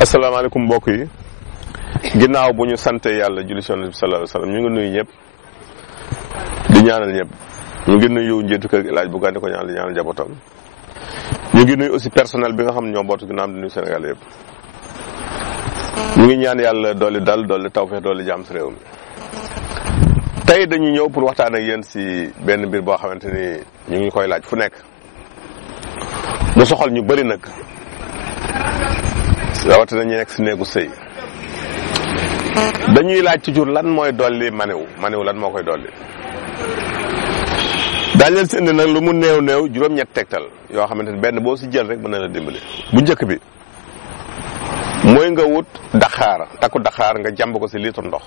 asalaamaaleykum mbokk yi ginnaaw bu ñu sante yàlla julli ci Yonent bi sallallahu alayhi wasallam ñu ngi nuyu ñëpp di ñaanal ñëpp ñu ngi nuyu njiitu kër gi El Hadj Bougane di ko ñaanal di ñaanal njabootam ñu ngi nuyu aussi personnel bi nga xam ne ñoo bootu ginnaaw di nuyu Sénégal yëpp ñu ngi ñaan yàlla dolli dal dolli tawfeex dolli jàmm si réew mi. tey dañu ñëw pour waxtaan ak yéen si benn mbir boo xamante ni ñu ngi koy laaj fu nekk mu soxal ñu bëri nag rawatina ñu nekk si néegu sëy dañuy laaj ci jur lan mooy dolli maniw lan moo koy dolli. daañu leen si indi nag lu mu néew juróom-ñett tegtal yoo xamante ni benn boo si jël rek mën na la dimbali. bu njëkk bi mooy nga wut takku daxaar nga jàmb ko si litre ndox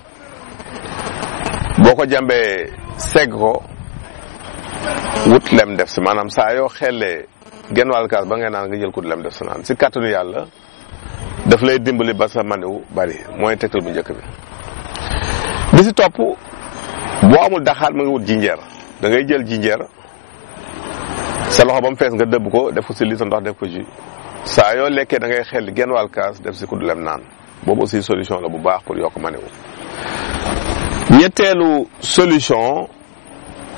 boo ko jàmbee segg ko wut lem def si maanaam saa yoo xellee genn wàllu kaas ba ngay naan nga jël ko lem def si naan si kàttanu yàlla daf lay dimbali ba sa maniw bari mooy tegtal bu njëkk bi. bi si topp boo amul daxaar mu nga wut jinjeer da ngay jël jinjeer sa loxo ba mu fees nga dëbb ko def ko si litre ndox def ko jus saa yoo lekkee da ngay xel genn wàll kaas def si kuddu lem naan boobu aussi solution la bu baax pour yokk maniw. ñetteelu solution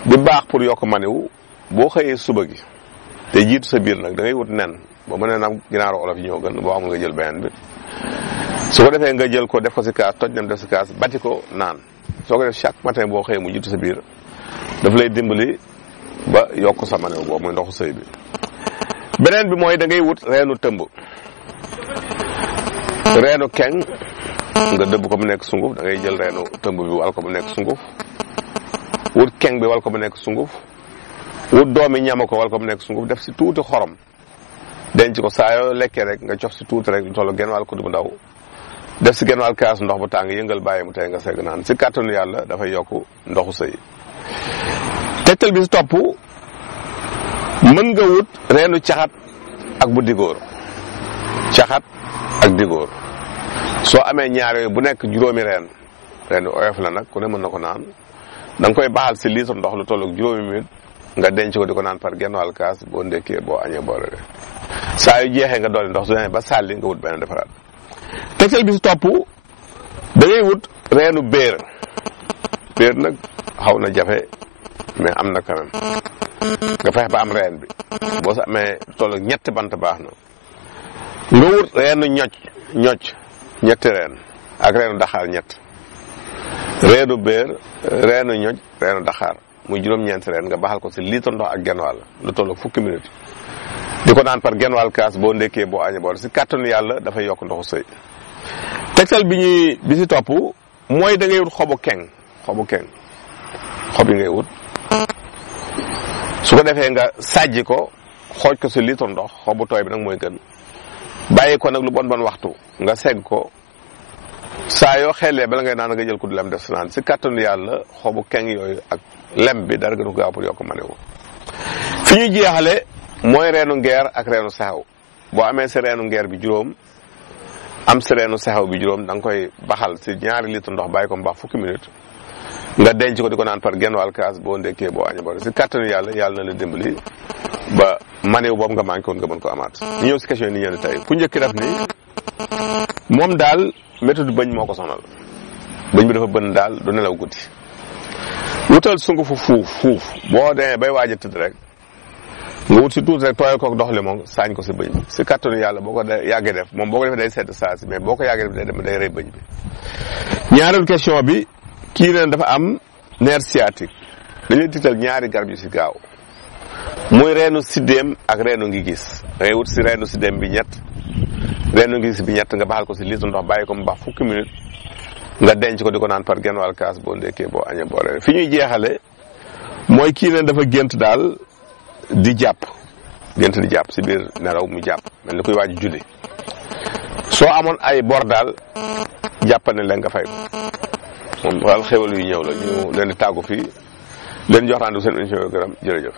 bi baax pour yokk maniw boo xëyee suba gi te jiitu sa biir nag da ngay wut nen boo mënee nag ginaaru olof yi ñoo gën boo amul nga jël beneen bi su ko defee nga jël ko def ko si kaas toj nem def si kaas bati ko naan soo ko def chaque matin boo xëyee mu jiitu sa biir daf lay dimbali ba yokk sa maniw boobu muy ndoxu sëy bi. beneen bi mooy da ngay wut reenu tëmb reenu keng nga dëbb ko mu nekk sunguf da ngay jël reenu tëmb bi wal ko mu nekk sunguf wut keng bi wal ko mu nekk sunguf wut doomi ñama ko wal ko mu nekk sunguf def si tuuti xorom denc ko saa yoo lekkee rek nga cof si tuuti rek lu toll genn wàll kudd bu ndaw def si genn wàll kaas ndox bu tàng yëngal bàyyi mu tey nga segg naan si kàttanu yàlla dafay yokk ndoxu sëy. tegtal bi si topp mën nga wut reenu caxat ak bu digóor caxat ak digóor soo amee ñaar yooyu bu nekk juróomi reenu oyof la nag ku ne mën na ko naan da nga koy baxal si litre ndox lu tollu juróomi minute nga denc ko di ko naan par genn wàll kaas boo ndekkee boo añee boo reeree saa yu jeexee nga dolli ndox su demee ba sàlli nga wut beneen defaraat. tegtal bi si topp da ngay wut reenu béer nag xaw na jafe mais am na quand même nga fexe ba am reen bi boo sa amee tollu ñetti bant baax na nga wut reenu ñocc ñetti reen ak reenu daxaar ñett reenu béer reenu ñocc reenu daxaar muy juróom-ñeenti reen nga baxal ko si litre ndox ak genn wàll lu tollu fukki minute di ko naan par genn wàll kaas boo ndekkee boo añee boo si kàttanu yàlla dafay yokk ndoxu sëy. tegtal bi si topp mooy da ngay wut xobu keng xob yi ngay wut su ko defee nga sàjji ko xooj ko si litre ndox xobu tooy bi nag mooy gën bàyyi ko nag lu bon waxtu nga segg ko saa yoo xellee bala ngay naan nga jël ko du lem def si naan si kàttanu yàlla xobu keng yooyu ak lem bi dara gënu ko gaaw pour yokk maniw. fi ñuy jeexale mooy reenu ngeer ak reenu saxaw boo amee si reenu ngeer bi juróom am si reenu saxaw bi juróom da nga koy baxal si ñaari litre ndox bàyyi ko mu baax fukki minute nga denc ko di ko naan par genn wàll kaas boo ndekkee boo añee boo si kàttanu yàlla na la dimbali ba maniw boobu nga manqué woon nga mën ko amaat. ñu ñëw si question yi ni ñëw tey ku njëkk def ni moom daal méthode bëñ moo ko sonal bëñ bi dafa bën daal du nelaw guddi wutal sungufu fuuf boo demee bay waaj a tëdd rek nga wut si tuuti rek tooyal koog dox li moom saañ ko si bëñ bi si kàttanu yàlla boo ko yàggee def moom boo ko defee day sedd saa si mais boo ko yàggee def day rey bëñ bi. ñaareelu question bi kii neen dafa am nerf sciatique dañuy tiital ñaari garab yu si gaaw muy reenu siddéem ak reenu ngi gis da ngay wut si reenu siddéem bi ñett reenu ngi gis bi ñett nga baxal ko si litre ndox bàyyi ko mu baax fukki minute nga denc ko di ko naan par genn wàll kaas boo ndekkee boo añee boo reeree fi ñuy jeexale mooy kii neen dafa gént daal di jàpp si biir nelaw mu jàpp mel ni kuy waaj julli soo amoon ay bor daal jàppal ne leen nga fay ko moom daal xéwal yu ñëw la ñu leen di tàggu fii leen jox rendez-vous seen émission gërëm jërëjëf.